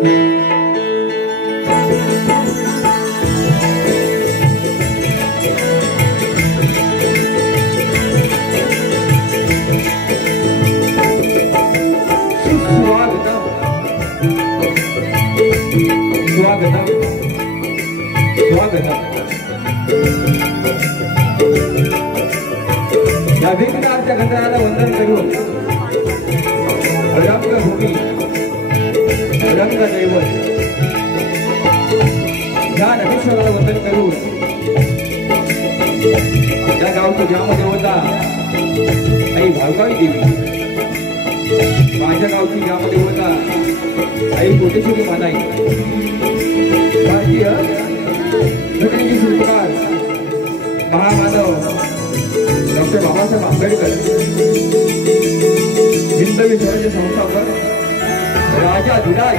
या विघ्नाच्या गंधाला वंदन करून रंगभूमी रंगदैवत या नदीश्वराला वंदन करून या गावची ग्रामदेवता आई भावकाई देवी, माझ्या गावची ग्रामदेवता आई कोटेश्वरी मानाई, भारतीय घटनेची शिल्पकार महामानव डॉक्टर बाबासाहेब आंबेडकर, हिंदवी स्वराज्य संस्थापक राजाधिराज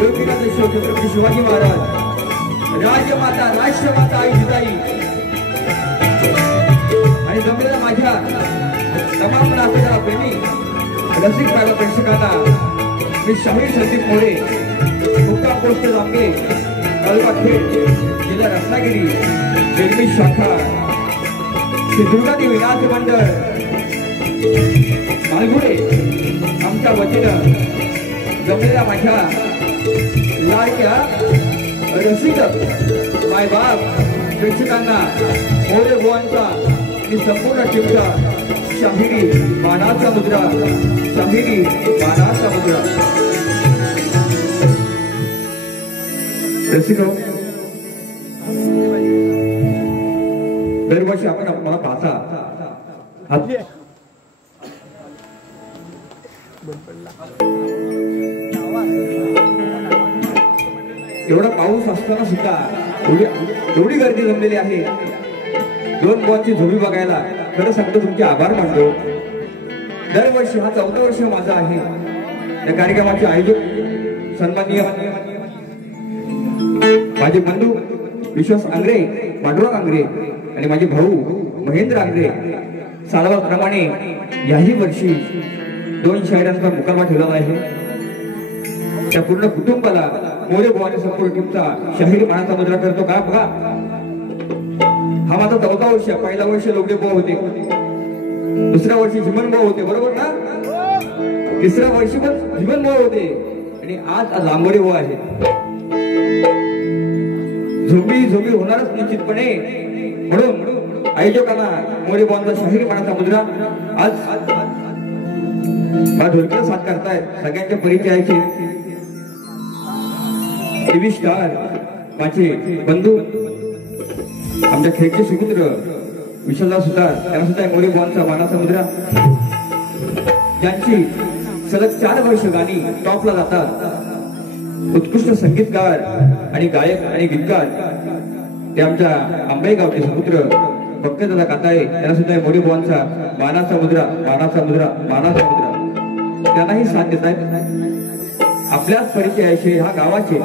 योगीनाथ छत्रपती शिवाजी महाराज, राजमाता राष्ट्रमाता आई जिजाई आणि जमलेल्या माझ्या तमाम नातेदार प्रेमी रसिक प्रेक्षकांना मी शाहीर संदीप मोरे, मुक्काम पोस्ट लांबे, तालुका खेड, जिल्हा रत्नागिरी, जन्मी शाखा श्री दुर्गादेवी नाथ मंडळ मालगुडे आमच्या वतीनं जमलेल्या माझ्या लाडक्या रसिक मायबाप प्रेक्षकांना मोरे बुवांचा आणि संपूर्ण टीमचा शाहिरी मानाचा मुद्रा, शाहिरी मानाचा मुद्रा. रसिक दरवर्षी आपण मला पाहता एवढा पाऊस असताना सुद्धा एवढी गर्दी जमलेली आहे. 2 बुवांची झोपी बघायला खरं सांगतो तुमचे आभार मानतो. दरवर्षी हा 14 वर्ष माझा आहे या कार्यक्रमाचे आयोजक सन्माननीय माझे बंधू विश्वास आंग्रे, पांडुरंग आंग्रे आणि माझे भाऊ महेंद्र आंग्रे सालाबाप्रमाणे याही वर्षी 2 शाहिरांचा मुकाबला ठेवला आहे. त्या पूर्ण कुटुंबाला मोरे बुवाने संपूर्ण टीमचा शाहिरी मानाचा मुद्रा करतो का बघा. हा माझा 14 वर्ष. पहिला वर्ष लोगडे बुवा होते, दुसऱ्या वर्षी झिमन बुवा होते, बरोबर ना, तिसऱ्या वर्षी पण झिमन बुवा होते आणि आज लांबोडे बुवा आहे. झोंबी होणारच निश्चितपणे. म्हणून आयोजकांना मोरे बुवांचा शाहिरी मानाचा मुद्रा आज ढोलकीला साथ करतायत. सगळ्यांच्या परिचयाचे टीव्ही स्टार माझे बंधू आमच्या खेळचे सुपुत्र विशालदा सुतार, त्यांना सुद्धा मोरे बुवांचा मानाचा मुद्रा. ज्यांची सलग 4 वर्ष गाणी टॉपला जातात, उत्कृष्ट संगीतकार आणि गायक आणि गीतकार ते आमच्या आंबेगावचे सुपुत्र भक्तदादा काताळे, त्यांना सुद्धा मोरे बुवांचा मानाचा मुद्रा, मानाचा मुद्रा, मानाचा मुद्रा. त्यांनाही साथ देत आहेत. आपल्याच परिचयाचे ह्या गावाचे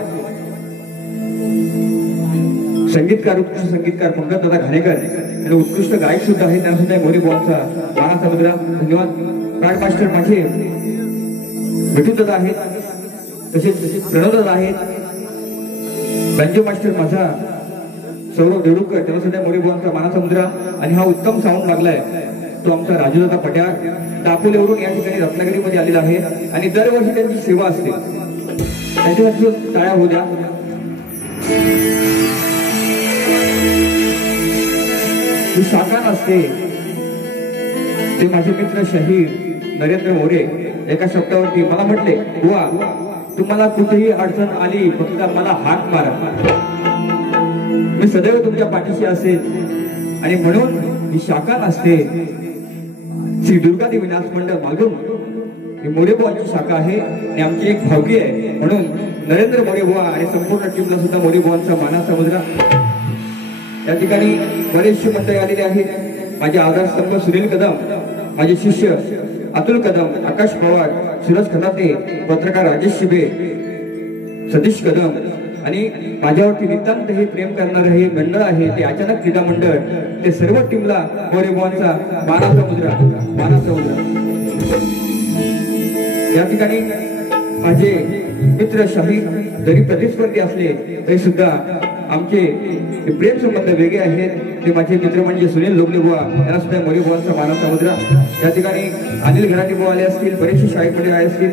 संगीतकार, उत्कृष्ट संगीतकार पंकजदादा घाणेकर आणि उत्कृष्ट गायक सुद्धा आहेत, त्यांना सुद्धा मोरे बुवांचा मानाचा मुद्रा. धन्यवाद. प्राण मास्टर माझे विठूदादा आहेत, तसेच प्रणवदादा आहेत. बँजो मास्टर माझा सौरभ देवडूकर, त्यांना सुद्धा मोरे बुवांचा मानाचा मुद्रा. आणि हा उत्तम साऊंड लागलाय तो आमचा राजूदादा पट्याळ दापोलीवरून या ठिकाणी रत्नागिरीमध्ये आलेला आहे आणि दरवर्षी त्यांची सेवा असते. त्यांच्यासाठी टाळ्या होऊ द्या. ही शाखा असते ते माझे मित्र शाहीर नरेंद्र मोरे एका शब्दावरती मला म्हटले, बुवा तुम्हाला कुठेही अडचण आली फक्त मला हाक मारा, मी सदैव तुमच्या पाठीशी असेल. आणि म्हणून ही शाखा असते श्री दुर्गादेवी नाथ मंडळ मालगुण, ही मोरे बुवांची शाखा आहे आणि आमची एक भावकी आहे. म्हणून नरेंद्र मोरे बुवा आणि संपूर्ण टीमला सुद्धा मोरे बुवांचा मानाचा मुद्रा. या ठिकाणी बरेचसे मंडळी आलेले आहेत. माझे आधारस्तंभ सुनील कदम, माझे शिष्य अतुल कदम, आकाश पवार, सूरज खनाते, पत्रकार राजेश शिबे, सतीश कदम आणि माझ्यावरती नितांत हे प्रेम करणारे हे मंडळ आहे ते अचानक क्रीडा मंडळ, ते सर्व टीमला मोरे बुवांचा मानाचा मुद्रा, मानाचा मुद्रा. या ठिकाणी माझे मित्र शाहीर जरी प्रतिस्पर्धी असले तरी सुद्धा आमचे प्रेम संबंध वेगळे आहेत. ते माझे मित्र म्हणजे सुनील लोगले बुवा, यांना सुद्धा मोरे बुवांचा मानाचा मुद्रा. या ठिकाणी अनिल घराटे बुवा आले असतील, बरेचसे शाळेकडे आले असतील,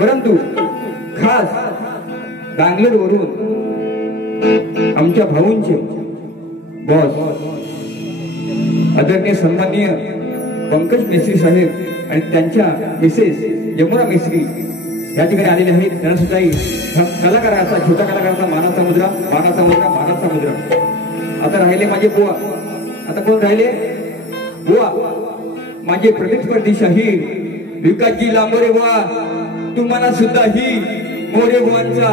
परंतु खास बँगलोर वरून आमच्या भाऊंचे बॉस आदरणीय सन्माननीय पंकज मिस्त्री साहेब आणि त्यांच्या मिसेस यमुना मिस्त्री या ठिकाणी आलेले आहेत. त्यांना सुद्धाही कलाकाराचा छोटा कलाकाराचा मानाचा मुद्रा, मानाचा मुद्रा, मानाचा मुद्रा. आता राहिले माझे बुवा. आता कोण राहिले? बुवा माझे प्रतिस्पर्धी शाहीर विकासजी लांबोरे बुवा, तुम्हाला सुद्धा ही मोरे बुवांचा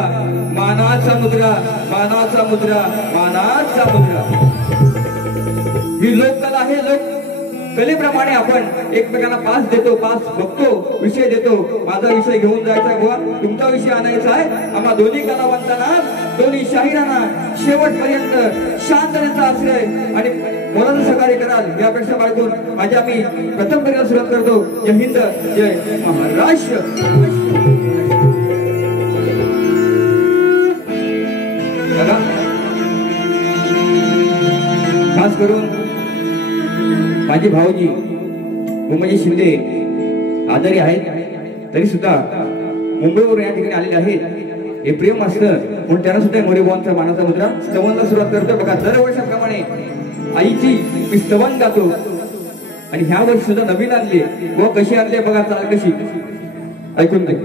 मानाचा मुद्रा, मानाचा मुद्रा, मानाचा मुद्रा. ही लोककला आहे. लोक कलेप्रमाणे आपण एकमेकांना पास देतो, पास बघतो, विषय देतो. माझा विषय घेऊन जायचा बुवा, तुमचा विषय आणायचा आहे. आम्हा दोन्ही कलावंतांना, दोन्ही शाहिरांना शेवटपर्यंत शांततेचा आश्रय आणि मोलाचं सहकार्य कराल यापेक्षा बाळगून माझ्या मी प्रथम पर्याय सुरुवात करतो. जय हिंद, जय महाराष्ट्र. खास करून माझे भाऊजी उमाजी शिंदे आजारी आहेत तरी सुद्धा मुंबईवरून या ठिकाणी आलेले आहेत. हे प्रेम असतं म्हणून त्यांना सुद्धा मोरे बुवांचा मानाचा मुद्रा स्तवनला सुरुवात करतो. बघा दरवर्षाप्रमाणे आईची मी स्तवन गातो आणि ह्या वर्षी सुद्धा नवीन आणले व कशी आणले बघा, चाल कशी ऐकून दे.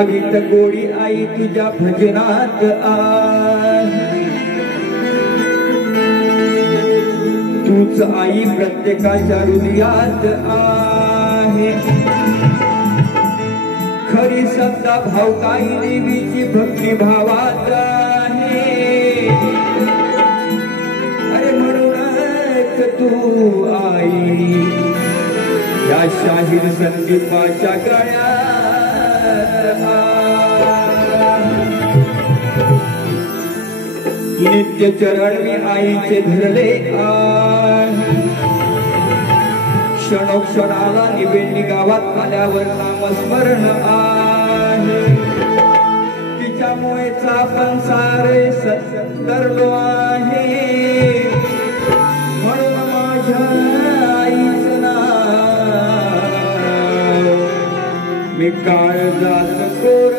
आवीत गोडी आई तुझ्या भजनात आहे, तूच आई प्रत्येकाच्या हृदयात आहे. खरी सत्ता भाव काही देवीची भक्ती भावात आहे. अरे म्हणूनच तू आई या शाहीर संदीपाच्या गळ्यात नित्य चरण मी आईचे धरले क्षणोक्षणाला निवेदनी गावात आल्यावर नामस्मरण आहे. तिच्यामुळेचा संसारे सत्तरलो आहे. म्हणून माझ्या आईचं नाव मी काळजात कोरलं.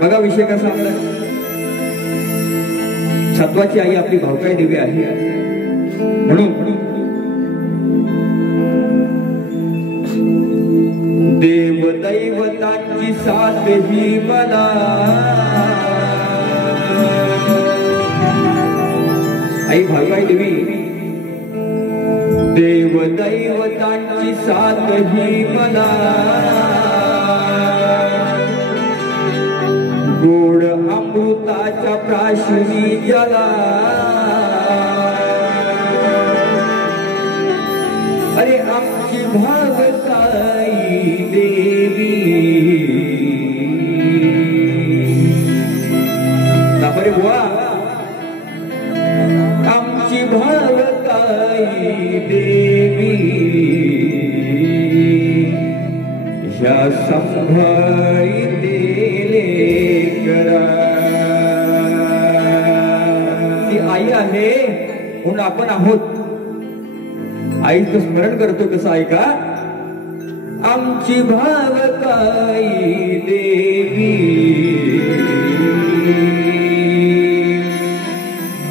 बघा विषय कसा आपला. सत्वाची आई आपली भावकाई देवी आहे. म्हणून देव दैवतांची साथ ही मला आई भावकाई देवी. देव दैवतांची साथ ही मला गोड अमृताच्या प्राशनी जला. अरे आमची भावताई देवी बरे बुवा, आमची भावताई देवी ह्या संभाळी ती आई आहे म्हणून आपण आहोत. आईचं स्मरण करतो कसं ऐका. आमची भावकाई देवी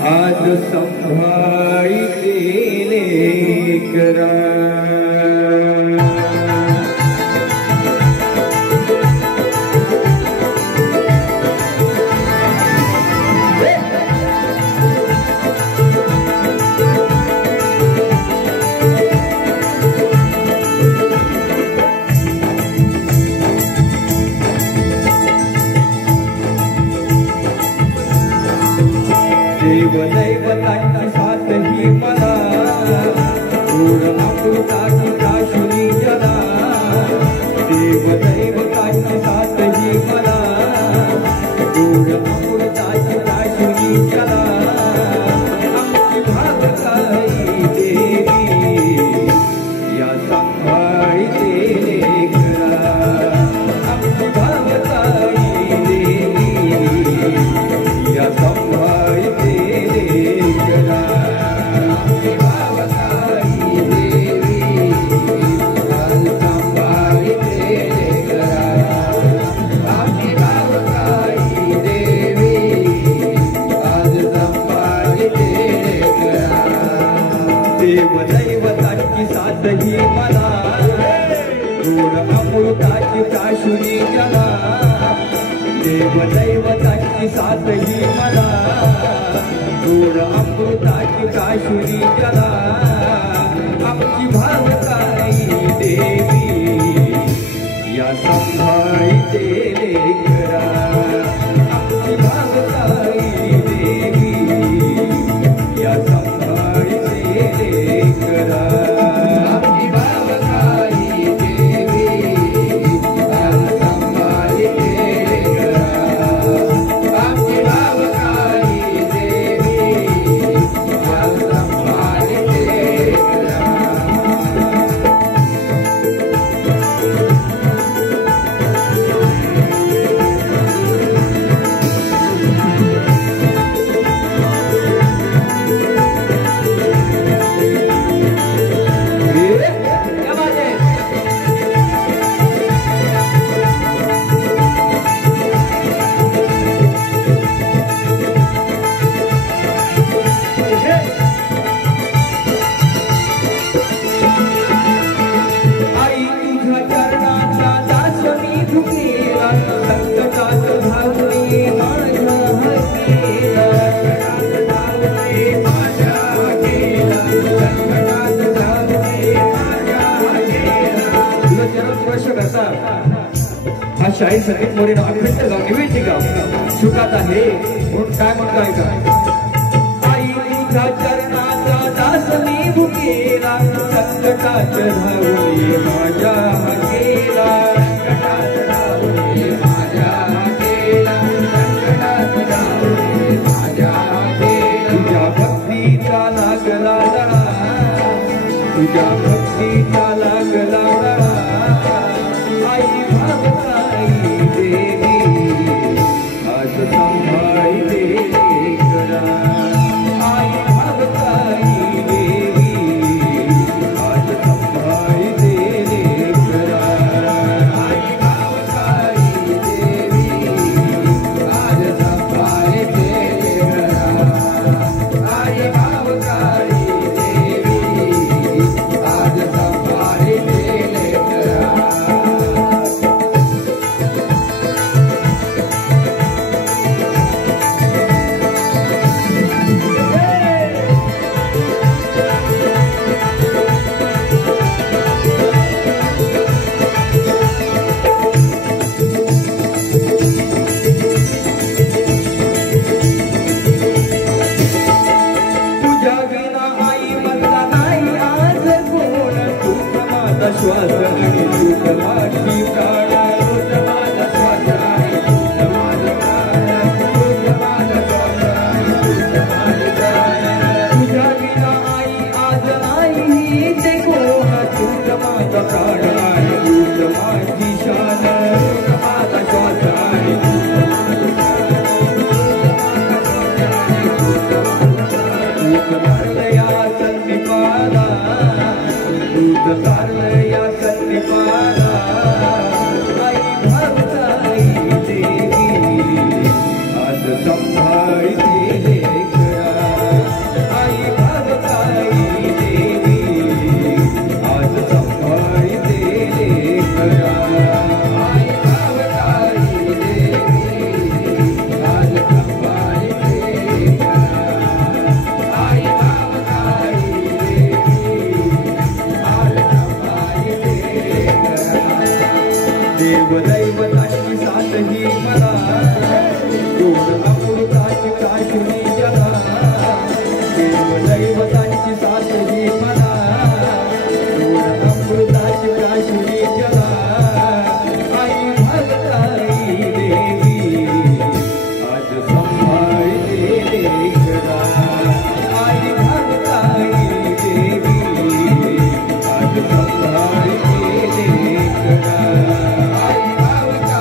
आज संभाळी लेकरा. गोड अमृताची काशुरी जला देव दैवताची साथ ही मला गोड अमृताची काशुरी जला आमची भावताई देवी या संभाळीते लेकरा आमची भावताई देवी या संभाळीते लेकरा शाहीर संगीत मोरे अखंड गाव निवेदित गाव सुखात आहे म्हणून काय म्हणताय का आई तुझ्या चरणाचा दास मी भुकेला संकटात धावली माझ्या हाकेला संकटात धावली माझ्या हाकेला संकटात धावली माझ्या हाकेला तुझ्या भक्तीचा लागला लढा तुझ्या भक्तीचा लागला लढा आई भावताई देवी आज संभाळीते लेकरा आई भावताई देवी आज संभाळीते लेकरा आई भावताई देवी आज संभाळीते लेकरा आई भावताई देवी आज संभाळीते लेकरा श्वास आणि तूच माझी प्राण तूच माझा श्वास आणि तूच माझा प्राण तूच माझा श्वास आणि तूच माझा प्राण तुझ्या विना आई आज नाही ते कोण तूच माझा प्राण आणि तूच माझी शान तूच माझा श्वास आणि तूच माझा प्राण तूच मारलया संदीपाला तूच तारलया संदीपाला आई भावताई देवी आज संभाळीते लेकरा आई भावताई देवी आज संभाळीते लेकरा आई भावताई देवी आज संभाळीते लेकरा आई भावताई देव दैवताची साथ ही मला गोड अमृताची काशुरी जला देव दैवताची साथ ही मला गोड अमृताची काशुरी जला आई भावताई देवी आज संभाळीते लेकरा आई भावताई देवी आज संभाळीते लेकरा आई भावताई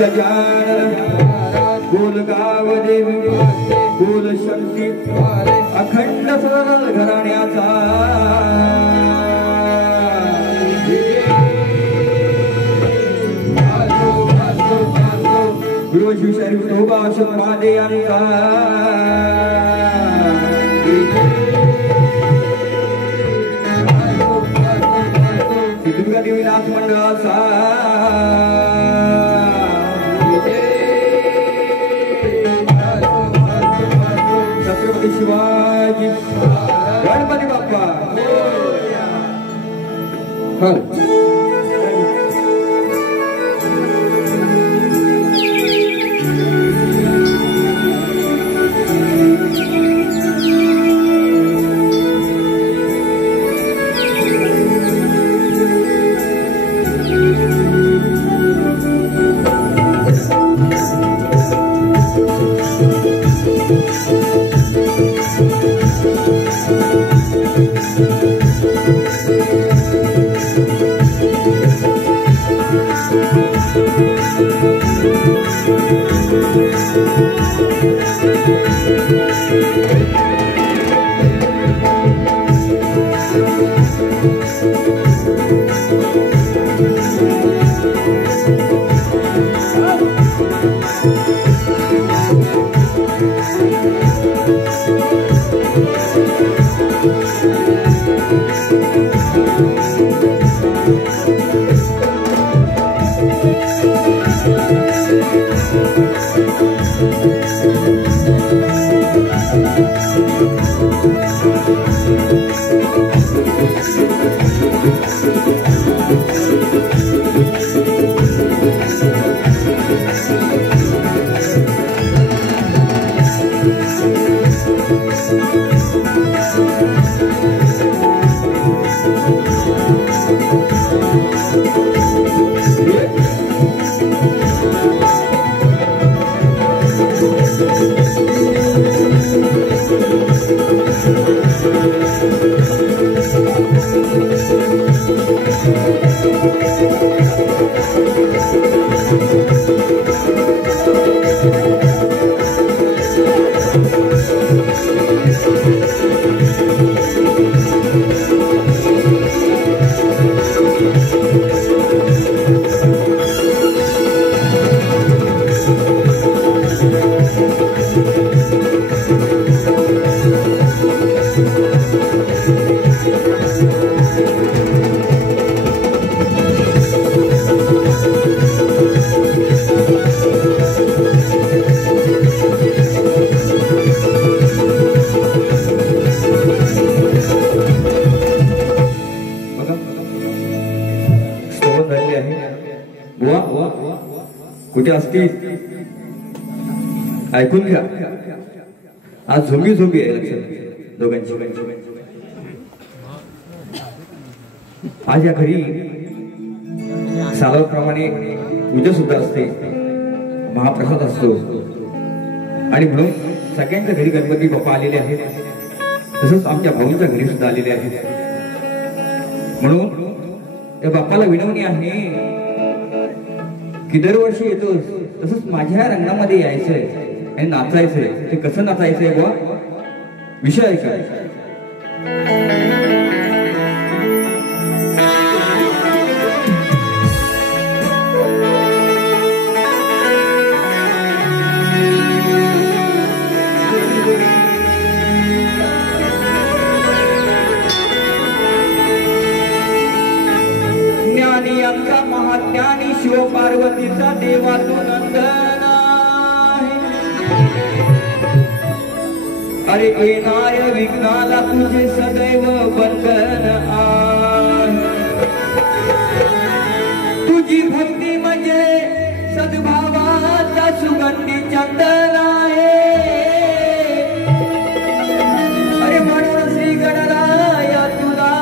गजानन बोल गाव देवी बोल शक्ती अखंड सरळ घराण्याचा गुरु शिवशाही विठोबा शंभादे यांचा दुर्गा देवी नाथ मंडळाचा छत्रपती शिवाजी गणपती बाप्पा कुठे असतील ऐकून घ्या. आज झोंबी झोंबी आहे लक्षात दोघांची. आज या घरी सालाप्रमाणे पूजा सुद्धा असते, महाप्रसाद असतो आणि म्हणून सगळ्यांच्या घरी गणपती बाप्पा आलेले आहेत. तसंच आमच्या भाऊंच्या घरी सुद्धा आलेले आहेत. म्हणून त्या बाप्पाला विनवणी आहे की दरवर्षी येतो तसंच माझ्या रंगामध्ये यायचंय आणि नाचायचंय. ते कसं नाचायचंय बुवा विषय आहे का? ज्ञानी आमचा महाज्ञानी शिव पार्वतीचा देवातून नंदन अरे येणाय विघ्नाला तुझे सदैव बंधन तुझी भक्ती म्हणजे सद्भावाचा सुगंधी चंदन आहे. अरे म्हणून श्री गणराय तुला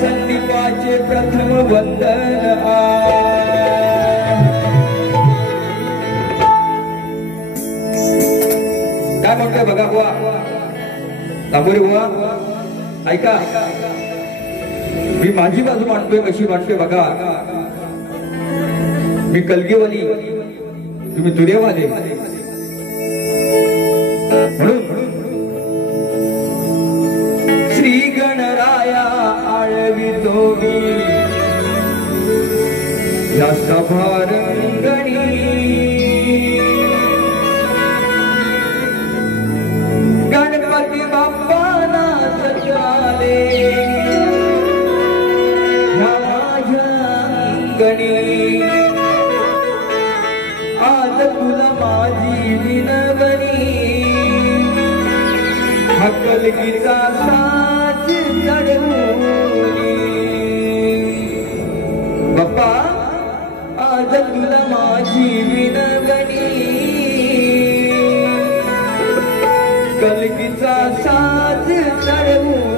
संदीपाचे प्रथम वंदन काय म्हणतोय बघा बुवा तांबोरे बुवा ऐका. मी माझी बाजू मांडतोय कशी मांडतोय बघा. मी कलगीवाली, तुम्ही तुरेवाले. म्हणून श्री गणराया आळवितो मी या सभारंगणी. गणपती बाप्पाला सजवाले ह्या माझ्या अंगणी. आज तुला माझी विनवणी, हा कलगीचा साज चढवून. बाप्पा आज तुला माझी विनवणी, कलगीचा साज चढवून.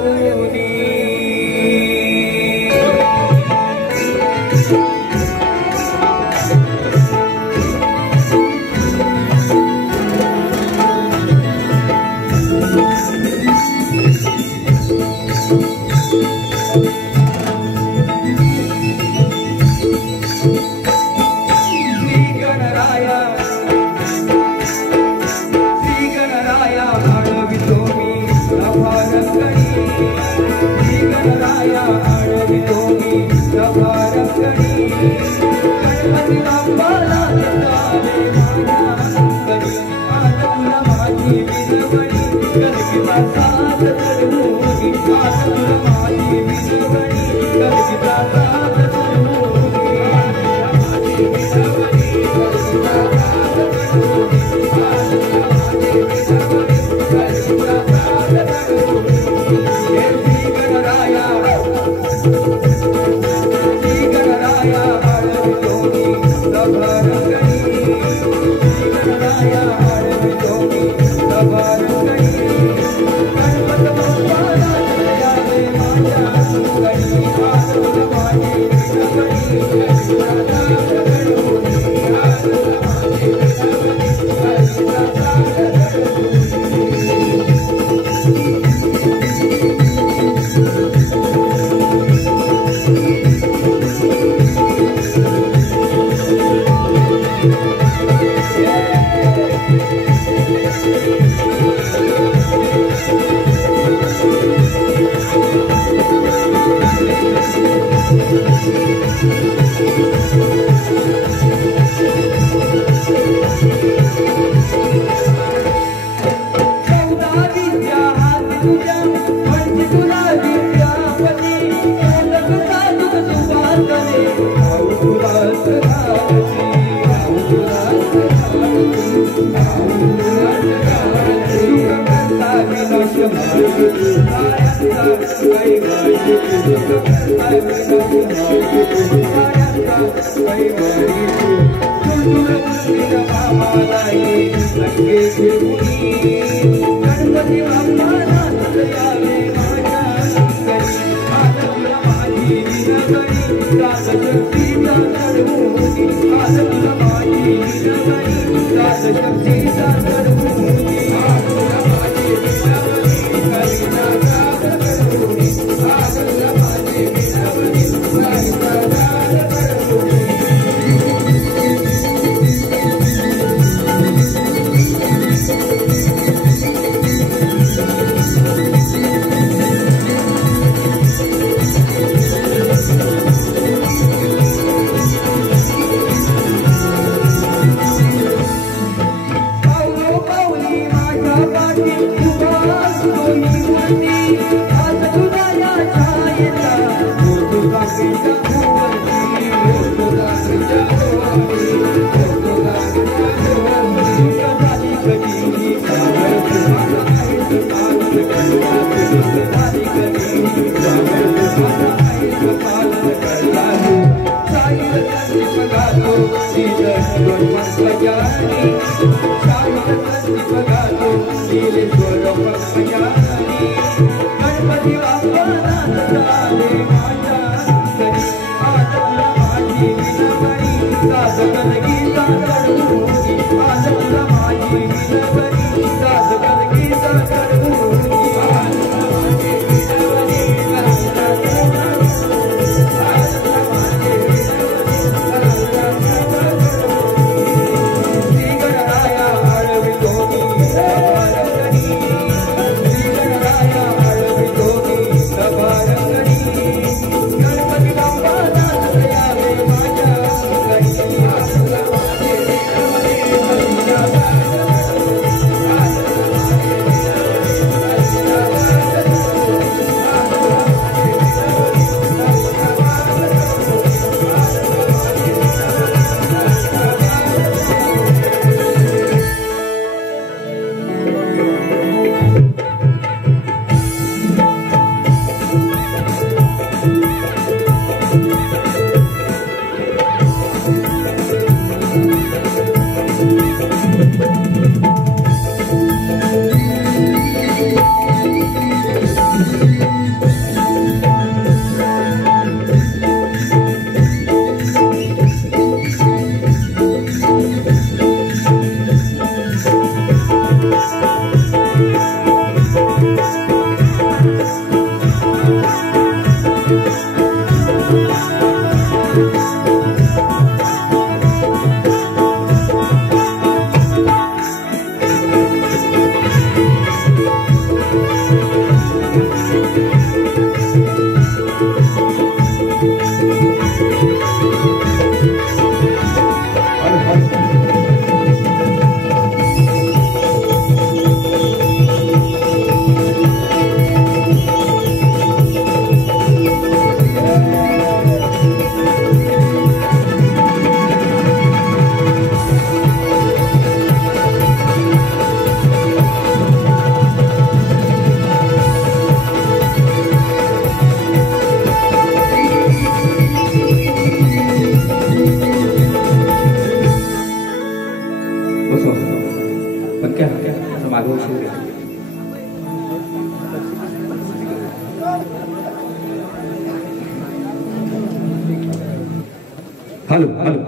हॅलो हॅलो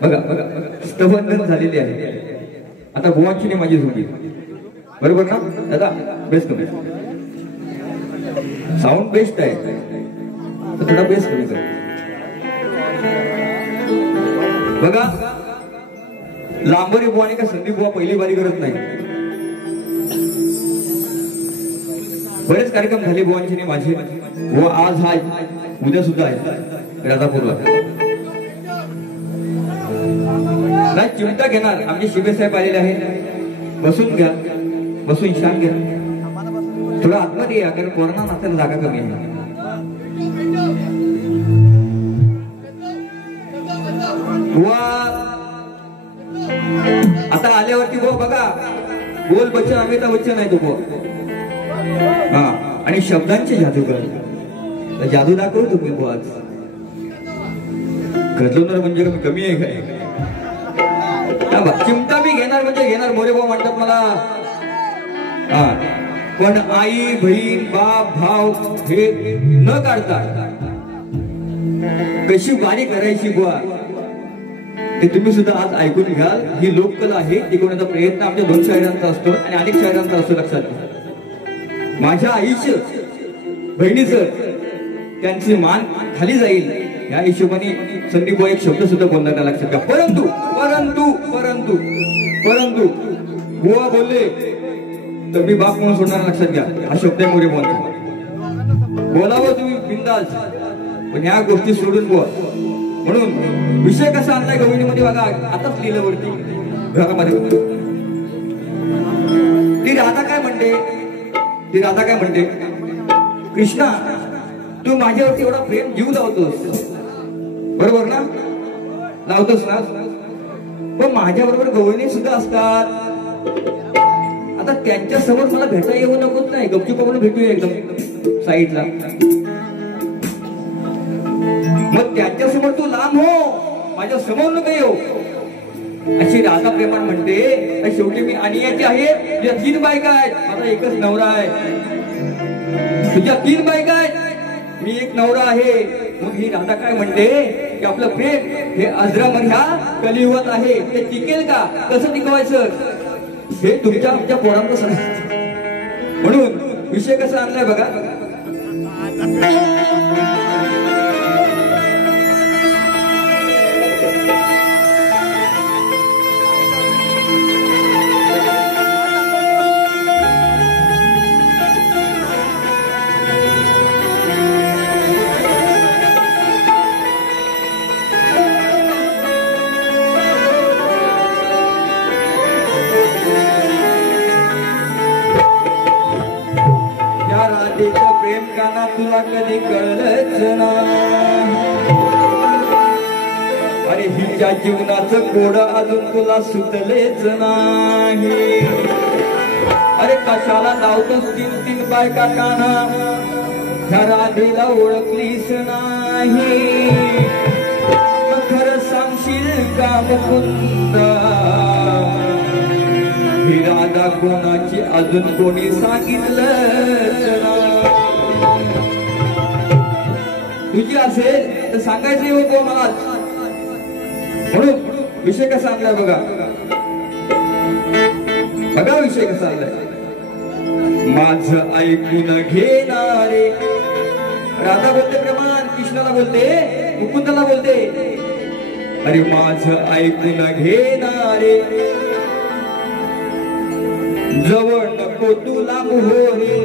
बघा बघा स्तवंदन झालेली आहे. आता बुवांची नाही माझी झोपी बरोबर ना दादा? बेस्ट कमी साऊंड बेस्ट आहे तर थोडा बेस्ट कमी कर. बघा लांबरी बुवा आणि का संदीप बुवा पहिली बारी करत नाही. बरेच कार्यक्रम झाले बुवांची नाही माझे. बुवा आज हा उद्या सुद्धा आहे राधापूरला. नाही चिमटा घेणार आमचे शिबे साहेब आलेले आहे. बसून घ्या बसून शांत घ्या. थोडं आतमध्ये या कारण कोरोना नाचायला जागा कमी आहे. आता आल्यावरती बुवा बघा बोल बच्चन अमिताभ बच्चन आहे तो बुवा. हा आणि शब्दांचे जादूगर जादू दाखवू तुम्ही बुवा. आज गजवणार म्हणजे कमी आहे काय? चिमटा मी घेणार म्हणजे घेणार. मोरे भाऊ म्हणतात मला. हा पण आई बहीण बाप भाव हे न काढता कशी गाणी करायची बुवा ते तुम्ही सुद्धा आज ऐकून घ्याल. ही लोककला आहे. टिकवण्याचा प्रयत्न आमच्या 2 शायरांचा असतो आणि अनेक शायरांचा असतो. लक्षात घ्या. माझ्या आईचं बहिणीचं त्यांची मान खाली जाईल या हिशोबाने संदीप एक शब्द सुद्धा बोलणार नाही. लक्षात घ्या. परंतु परंतु परंतु परंतु बुवा बोलले तर मी बाप म्हणून सोडणार. लक्षात घ्या. हा शब्द आहे मोरे बोलतो. बोलावं तुम्ही बिंदास पण ह्या गोष्टी सोडून बुवा. म्हणून विषय कसा आणलाय गवळीमध्ये बघा. आताच लिहिलं वरती घरामध्ये. ती राधा काय म्हणते. ती राधा काय म्हणते. कृष्णा तू माझ्यावरती एवढा प्रेम जीव लावतोस बरोबर ना. लावतोस ना. पण माझ्या बरोबर गवळणी सुद्धा असतात. आता त्यांच्या समोर मला भेटा येऊ नकोच नाही. गपचूप आपण भेटूया एकदम साईडला. मग त्यांच्या समोर तू लांब हो माझ्या समोर नको येऊ अशी राधा प्रेमान म्हणते. शेवटी मी अनियाची आहे. तुझ्या 3 बायका आहेत. माझा एकच नवरा आहे. तुझ्या 3 बायका आहेत. मी एक नवरा आहे. मग ही राधा काय म्हणते की आपलं प्रेम हे अजरामर ह्या कलियुगात आहे. ते टिकेल का? कसं टिकवायचं हे तुमच्या आमच्या पोरांचं सांगायचं. म्हणून विषय कसा आणलाय बघा. प्रेम काना तुला कधी कळलंच ना. अरे हिच्या जीवनाचं कोड अजून तुला सुटलेच नाही. अरे कशाला लावतोस 3 बायका काना. ह्या राधेला ओळखलीस नाही. खरं सांगशील का मुकुंदा ही राधा कोणाची अजून कोणी सांगितलंच ना. तुझी असेल तर सांगायचं हो मला. म्हणून विषय कसा आणलाय बघा. बघा विषय कसा आणलाय. माझं ऐकून घेणारे राधा बोलते प्रमाण कृष्णाला बोलते मुकुंदला बोलते, अरे माझं ऐकून घेणारे जवळ नको तुला मोहरे.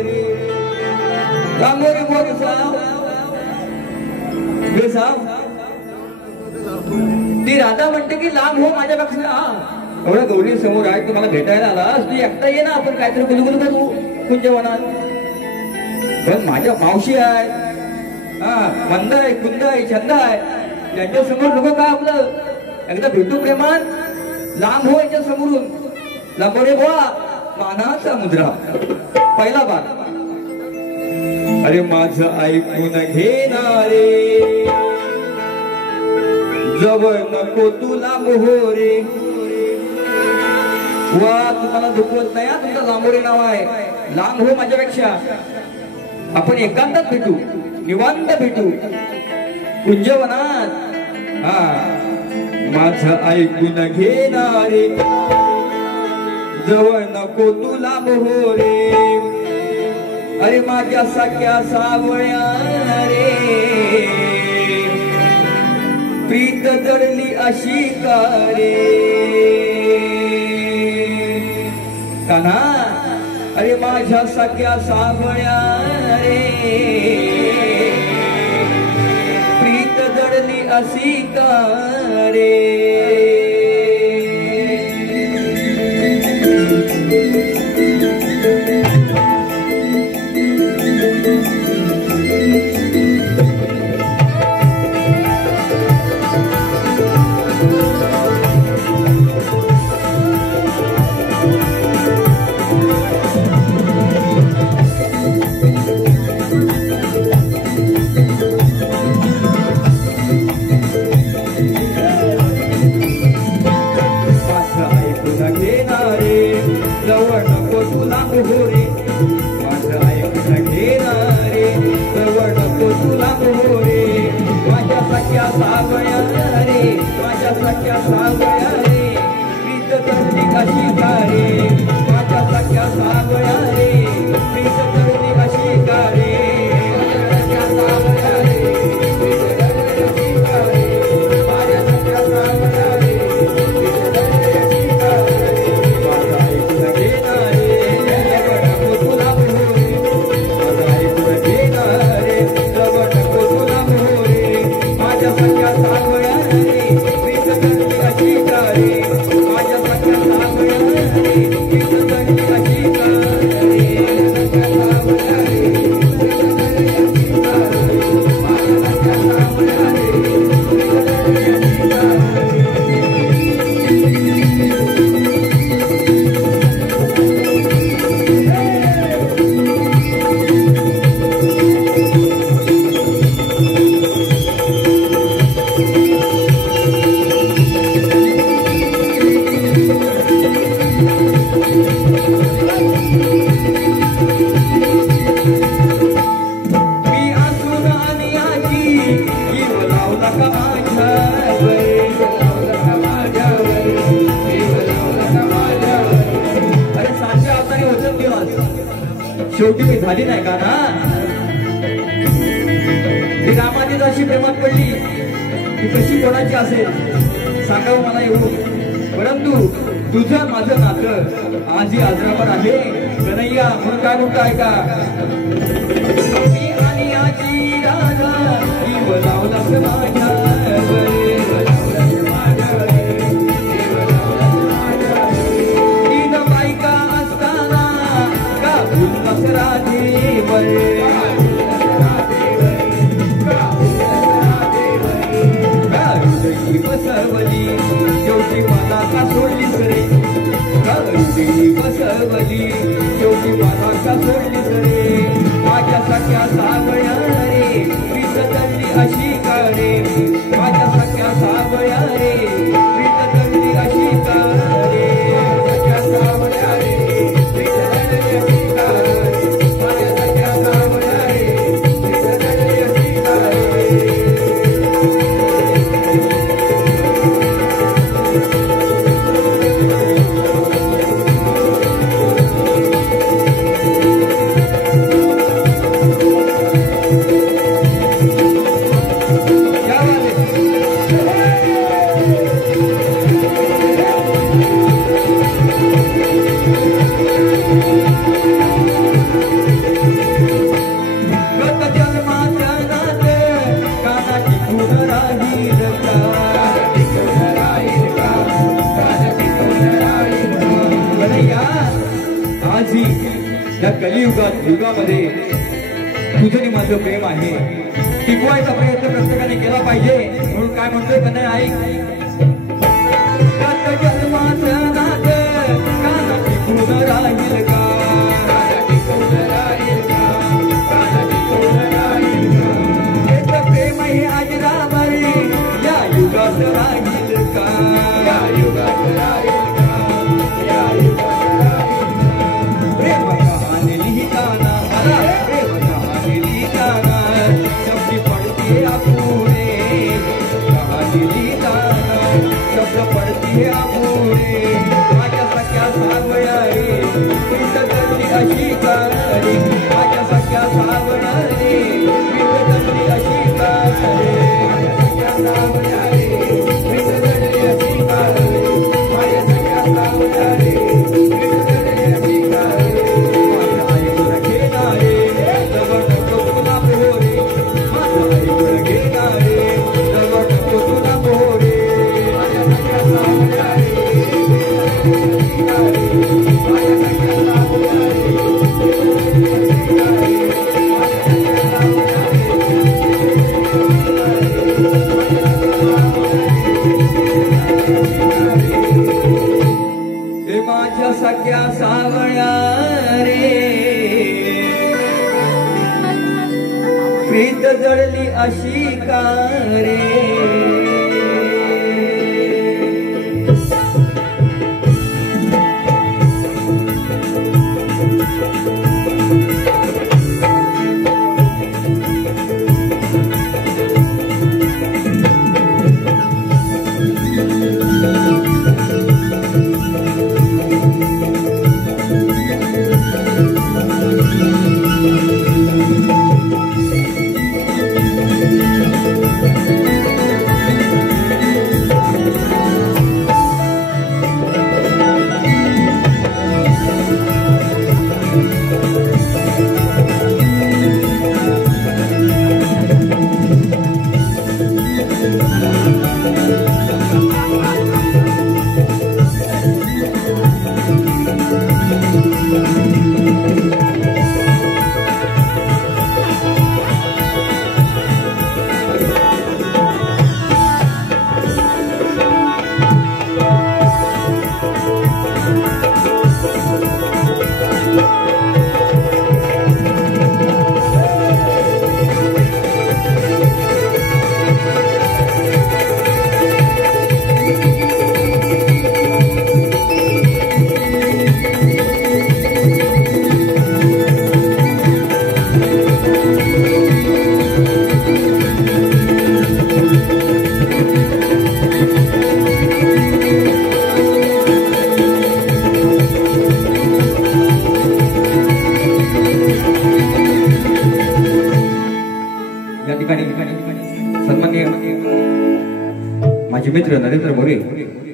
रामोरे मोरे साव ती राधा म्हणते की लांब हो माझ्यापेक्षा. एवढ्या गौरी समोर आहे, तुम्हाला भेटायला आलास, तू एकटा ये ना, आपण काहीतरी गुलगुल करू कुंजवनात. पण माझ्या मावशी आहे, हा मंद आहे, कुंद आहे, छंद आहे, यांच्या समोर नको का आपलं, एकदा भेटू प्रेमान, लांब हो याच्या समोरून. लांबोरे बोळा मानाचा मुद्रा पहिला भाग. अरे माझं ऐकून घेणारे जवळ नको तुला मोहरे. वा तुम्हाला दुखवत नाही, तुमचं लांबोरे नाव आहे. लांब हो माझ्यापेक्षा, आपण एकांतात भेटू, निवांत भेटू कुंजवनात. हा माझं ऐकून घेणारे जवळ नको तुला मोहरे. अरे माझ्या सख्या सावळ्या रे प्रीत जडली अशी का रे. कान्हा अरे माझ्या सख्या सावळ्या रे प्रीत जडली अशी का रे. शेवटी मी झाली नाही का ना. ती रामाची जशी प्रेमात पडली ती कशी कोणाची असेल सांगावं मला येऊन. परंतु तुझं माझं नातं आजही आजरावर आहे कन्हैया. म्हणून काय म्हणतो ऐका, मी आणि आजी राधा जीव लावलास माझ्यावर, तीन बायका असताना का भुललास राधेवर. बसवली शेवटी मला का सोडलीस रे, बसवली शेवटी मला का सोडलीस रे. माझ्या सख्या सावळ्या रे प्रीत जडली अशी का रे, माझ्या सख्या सावळ्या रे प्रीत जडली अशी का रे. सख्या सावळ्या रे प्रीत जडली अशी का रे, माझ्या सख्या सावळ्या रे प्रीत जडली अशी का रे. क्या बात है. या कलियुगात युगामध्ये तुझं आणि माझं प्रेम आहे, टिकवायचा प्रयत्न प्रत्येकाने केला पाहिजे. म्हणून काय म्हणतोय का नाही आई, जन्माचं नातं काना टिकून राहील का, टिकून राहील का, टिकून राहील का, एक प्रेम आहे अजरामरी या युगात राहील का, या युगात राहील का, या युगात राहील का. प्रेम कहाणी लिहिताना मला प्रेम कहाणी लिहिताना शब्द पडते आपुणे, कहाणी लिहिताना शब्द पडते आपुणे. माझ्या सख्या सावळ्या रे प्रीत धरली अशी का रे, माझ्या सख्या सावळ्या रे प्रीत धरली अशी का रे, माझ्या सख्या सावळ्या रे प्रीत धरली अशी का रे, माझ्या सख्या सावळ्या रे प्रीत धरली अशी का रे. माझं ऐकून घेना रे जवळ तुला पोरे, माझं ऐकून घेना रे जवळ तुला पोरे. माझ्या सख्या सावळ्या रे माझ्या सख्या सावळ्या रे प्रीत जळली अशी का रे. सन्माननीय माझे मित्र नरेंद्र मोरे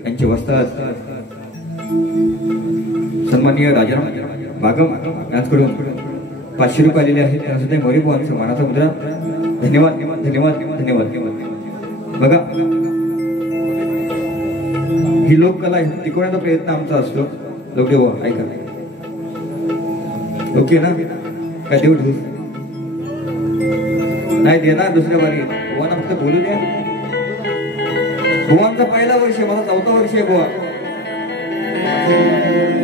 यांचे वस्ताद सन्माननीय राजाराम बागम यांच्याकडून 500 रुपये आलेले आहेत. त्यासाठी मोरे बुवांचं मानाचा मुद्रा. धन्यवाद धन्यवाद धन्यवाद. बघा ही लोककला टिकवण्याचा प्रयत्न आमचा असतो. लोके हो ऐका ओके ना काय देऊ नाही देणार दुसऱ्या बारी. बुवांना फक्त बोलू द्या. बुवांचा पहिला वर्ष माझा 4था वर्ष आहे. बुवा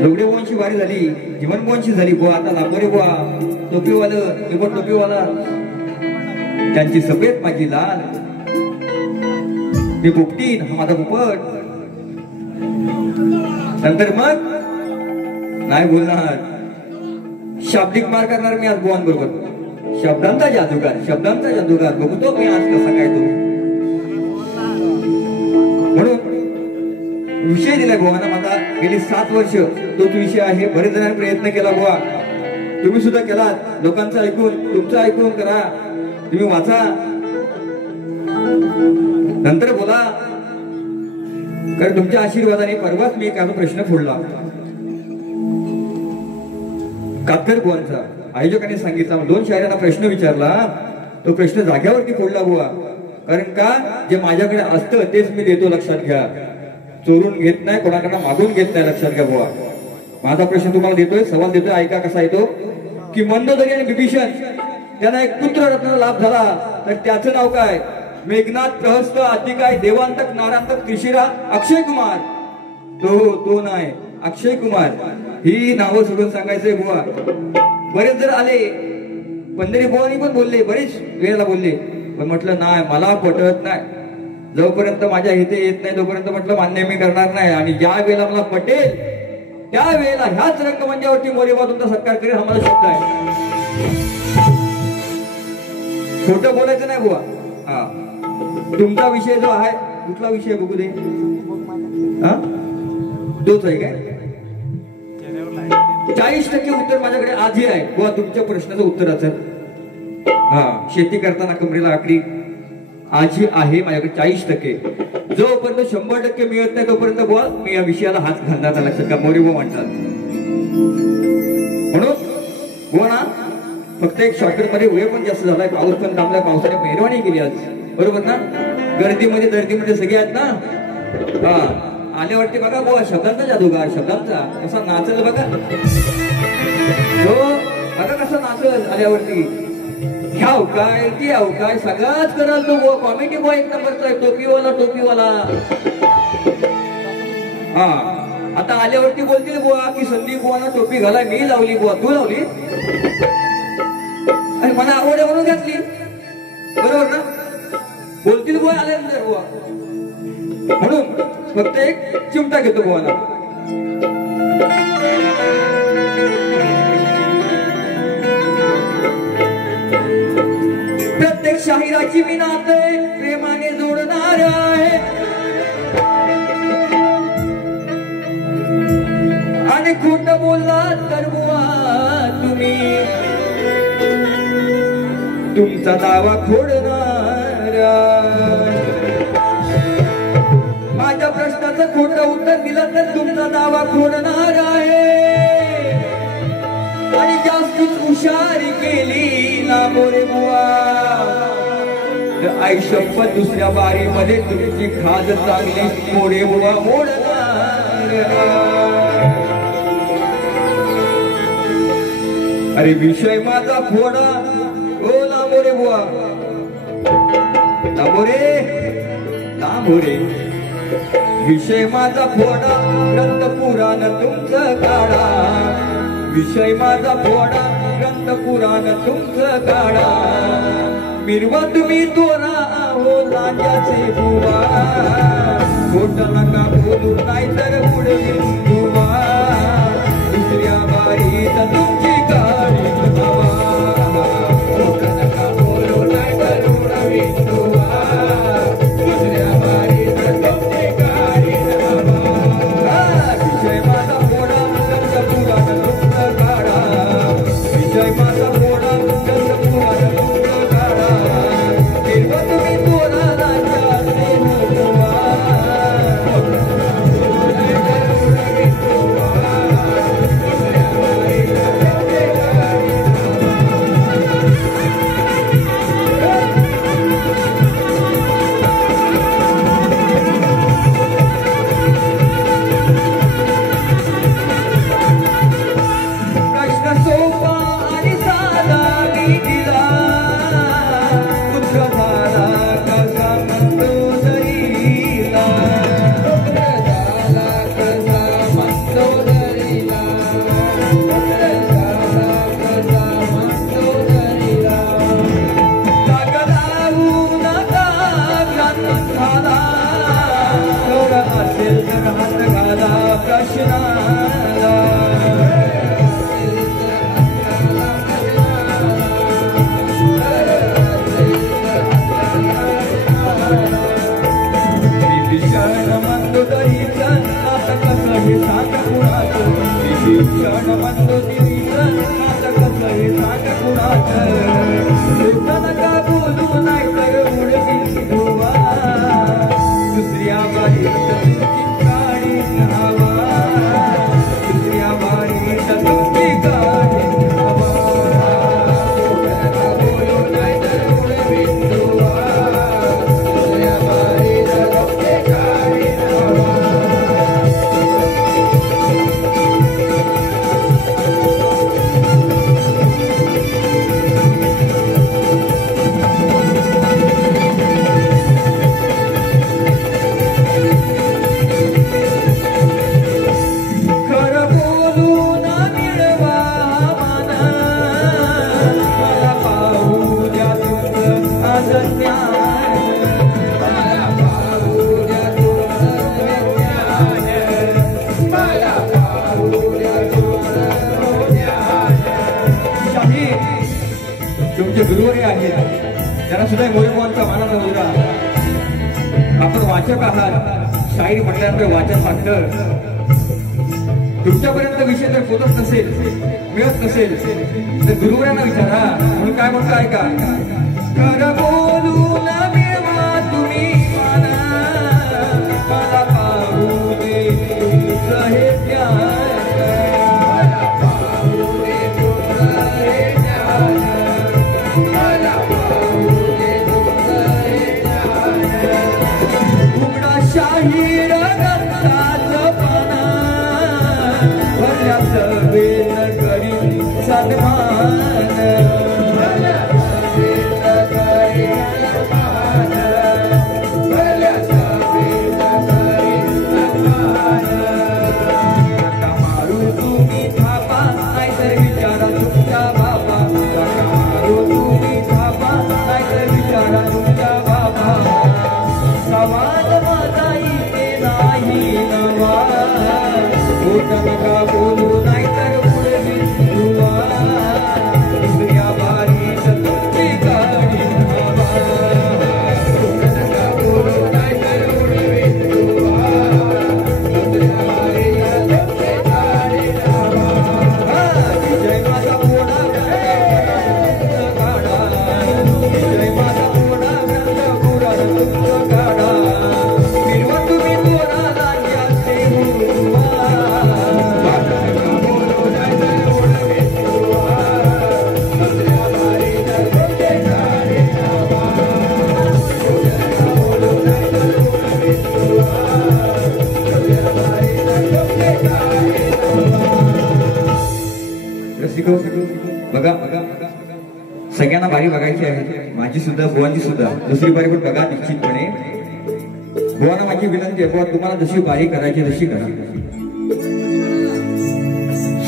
लोगडे बुवांची वारी झाली, जीवन बुवांची झाली. बुवा आता लाभोरे बुवा टोपीवालं निवड टोपीवाला त्यांची सफेद माझी लाल मी पोपटीन हा माझा पोपट. नंतर मग नाही बोलणार, शाब्दिक मार करणार मी आज बुवांबरोबर. शब्दांचा जादूगार, शब्दांचा जादूगार बघतो मी आज कसा काय तो. म्हणून विषय दिलाय बुवांना माझा. गेली 7 वर्ष तोच विषय आहे. बरेच जणांनी प्रयत्न केला बुवा, तुम्ही सुद्धा केलात. लोकांचं ऐकून तुमचं ऐकून करा. तुम्ही वाचा नंतर बोला. कारण तुमच्या आशीर्वादाने परवाच मी एक प्रश्न फोडला कातकर बुवांचा. आयोजकांनी सांगितला 2 शायरांना प्रश्न विचारला. तो प्रश्न जाग्यावरती फोडला बुवा. कारण का जे माझ्याकडे असतं तेच मी देतो, लक्षात घ्या. चोरून घेत नाही, कोणाकडे मागून घेत नाही, लक्षात घ्या बुवा. माझा प्रश्न तुम्हाला देतोय, सवाल देतोय, ऐका कसा येतो की मंदोदरी आणि विभीषण त्यांना एक पुत्र रत्न लाभ झाला, तर त्याचं नाव काय? मेघनाथ, प्रहस्त, अधिकाय, देवांतक, नारांतक, त्रिशिरा, अक्षय कुमार. तो नाही, अक्षय कुमार. ही नावं सोडून सांगायचंय बुवा. बरेच जर आले, पंढरी बुवानी पण बोलले, बरेच वेळेला बोलले, पण म्हटलं नाही, मला पटत नाही. जोपर्यंत माझ्या इथे येत नाही तोपर्यंत म्हटलं मान्य मी करणार नाही. आणि ज्या वेळेला मला पटेल त्या वेळेला ह्याच रंगमंचावरती मोरेबा तुमचा सत्कार करेल, हा मला शब्द आहे. खोटं बोलायचं नाही बुवा. हा, तुमचा विषय जो आहे, कुठला विषय बघू दे, हा तोच आहे काय? 40% उत्तर माझ्याकडे आजही आहे बुवा तुमच्या प्रश्नाचं उत्तराचं. हा, शेती करताना कमरेला आकडी आजही आहे माझ्याकडे 40%. जोपर्यंत 100% मिळत नाही तोपर्यंत बुवा मी या विषयाला हात घालणार, लक्षात का? मोरेबा म्हणतात म्हणून बुवा ना, फक्त एक शॉर्टकट मध्ये वेळ पण जास्त झालाय, पाऊस पण थांबलाय, पावसाने मेहरबानी केली आज, बरोबर ना? गर्दीमध्ये सगळे आहेत ना. हा, आले वाटते बघा बुवा, शब्दांचा जादूगार, शब्दांचा कसा नाचल बघा. हो बघा कसा नाचल आल्यावरती. ह्याव काय ते आव काय सगळाच कराल तो बुवा. कॉमेडी बॉय एक नंबरचा आहे, टोपीवाला. हा, आता आल्यावरती बोलतील बुवा की संदीप बुवाना टोपी घालाय मी लावली बुवा, तू लावली? आणि मला आवड आहे म्हणून घातली, बरोबर ना? बोलतील बुवा आल्यानंतर बुवा. म्हणून फक्त एक चिमटा घेतो बुवाना. प्रत्येक शाहिराची मी नाते प्रेमाने जोडणार आहे, आणि खोट बोललात तर बुवा तुम्ही तुमचा दावा खोडणार. माझ्या प्रश्नाचं खोटं उत्तर दिलं तर तुमचा दावा खोडणार आहे. आणि जास्तीत हुशारी केली ना मोरे बुवा, आई शपथ दुसऱ्या बारीमध्ये तुमची खाज चांगली मोरे बुवा मोडणार. अरे विषय माझा फोडा, ओ लांबोरे बुवा, लांबोरे. विषय माझा फोडा, ग्रंथ पुराण तुमचं काढा. विषय माझा फोडा, ग्रंथ पुराण तुमचं काढा. मिरवा तुम्ही तोरा आहो राजाचे बुवा, खोट नका बोलू नाही तर उडवीन बुवा. दुसऱ्या बारीत तुमची गाडी हवा, खोट नका बोलू नाही तर उडवीन बुवा. दुसऱ्या बारीत तुमची गाडी हवा. विषय माझा फोडा, ग्रंथ पुराण तुमचं काढा. विषय माझा फोडा, ग्रंथ पुराण तुमचं काढा. मिरवा तुम्ही तोरा राजाचे बुवा, सुद्धा मोरेबाबांचा मानाचा मुलगा. आपण वाचक आहात, शाहीर म्हटल्यानंतर वाचन लागतं. तुमच्यापर्यंत विषय जर पोचत नसेल, मिळत नसेल तर गुरुवरांना विचारा. म्हणून काय म्हणतो ऐका. खरं बोलू ना मिळवा तुम्ही मला पाहू दे तुमचं हे ध्यान. शाहीर गंधाचं पाना भरल्या सवेन करी सन्मान. मारू तुम्ही थापा नाहीतर विचारा तुमच्या बाबा. मारू तुम्ही थापा नाहीतर विचारा तुमच्या बाबा. समाज माझा इथे नाही नवा होत नका बोलू नाहीतर उडवी दुवा. दुसऱ्या बारीत तुमची गाडी हवा होत नका बोलू नाहीतर उडवी दुवा. दुसऱ्या बारीत तुमची गाडी हवा. विजय माझा मोठा ग्रंथ काढा. विजय माझा मोठा ग्रंथ पुराण तुमचं काढा. फिरवा तुम्ही तोराला याचे हुरवा. बघा सगळ्यांना बारी बघायची आहे. माझी सुद्धा, बुवांची सुद्धा. दुसरी बारी पण बघा निश्चितपणे. बुवांना माझी विनंती आहे, बुवा तुम्हाला जशी बारी करायची तशी करा.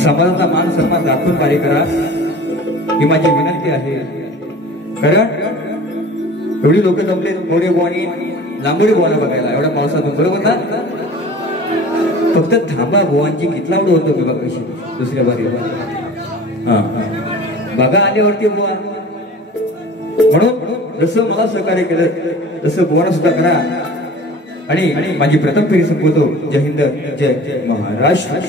समाजाचा मान सन्मान दाखवून बारी करा ही माझी विनंती आहे. कारण एवढी लोक जमले मोरे बुवानी लांबोडी बुवाला बघायला एवढ्या पावसातून, बरोबर ना. फक्त थांबा, बुवांची कितला आवड होतो बघा कशी दुसऱ्या बारीला. हा बघा आल्यावरती बुवा. म्हणून जसं मला सहकार्य केलं तसं बुवाना सुद्धा करा. आणि माझी प्रथम फेरी संपवतो. जय हिंद, जय महाराष्ट्र.